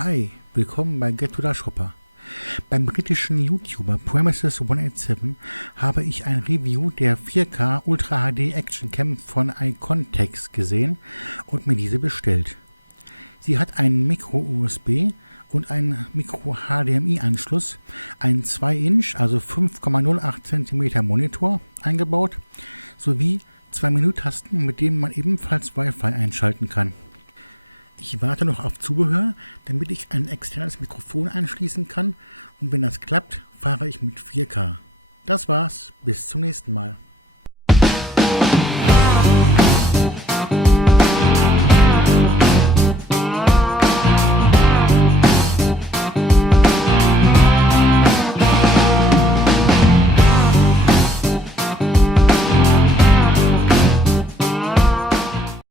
Hi, willkommen bei Get to the Shopper. Beim britischen YouTuber Premises187 habe ich ein Review der 4K Ultra HD Action Cam von iContext gesehen und mir diese bestellt. Sie hat einen Micro-USB und einen Micro-HDMI-Anschluss, einen 2-Inch, also 5,08 cm Monitor eingebaut, sowie 2 Menütasten, mit denen man ebenfalls Wi-Fi einschalten kann. Ich warte noch auf Zubehör, damit ich ein externes Mikrofon anschließen kann, und wenn das klappt, fahre ich mit 4K. Das war's, bis zum nächsten Mal.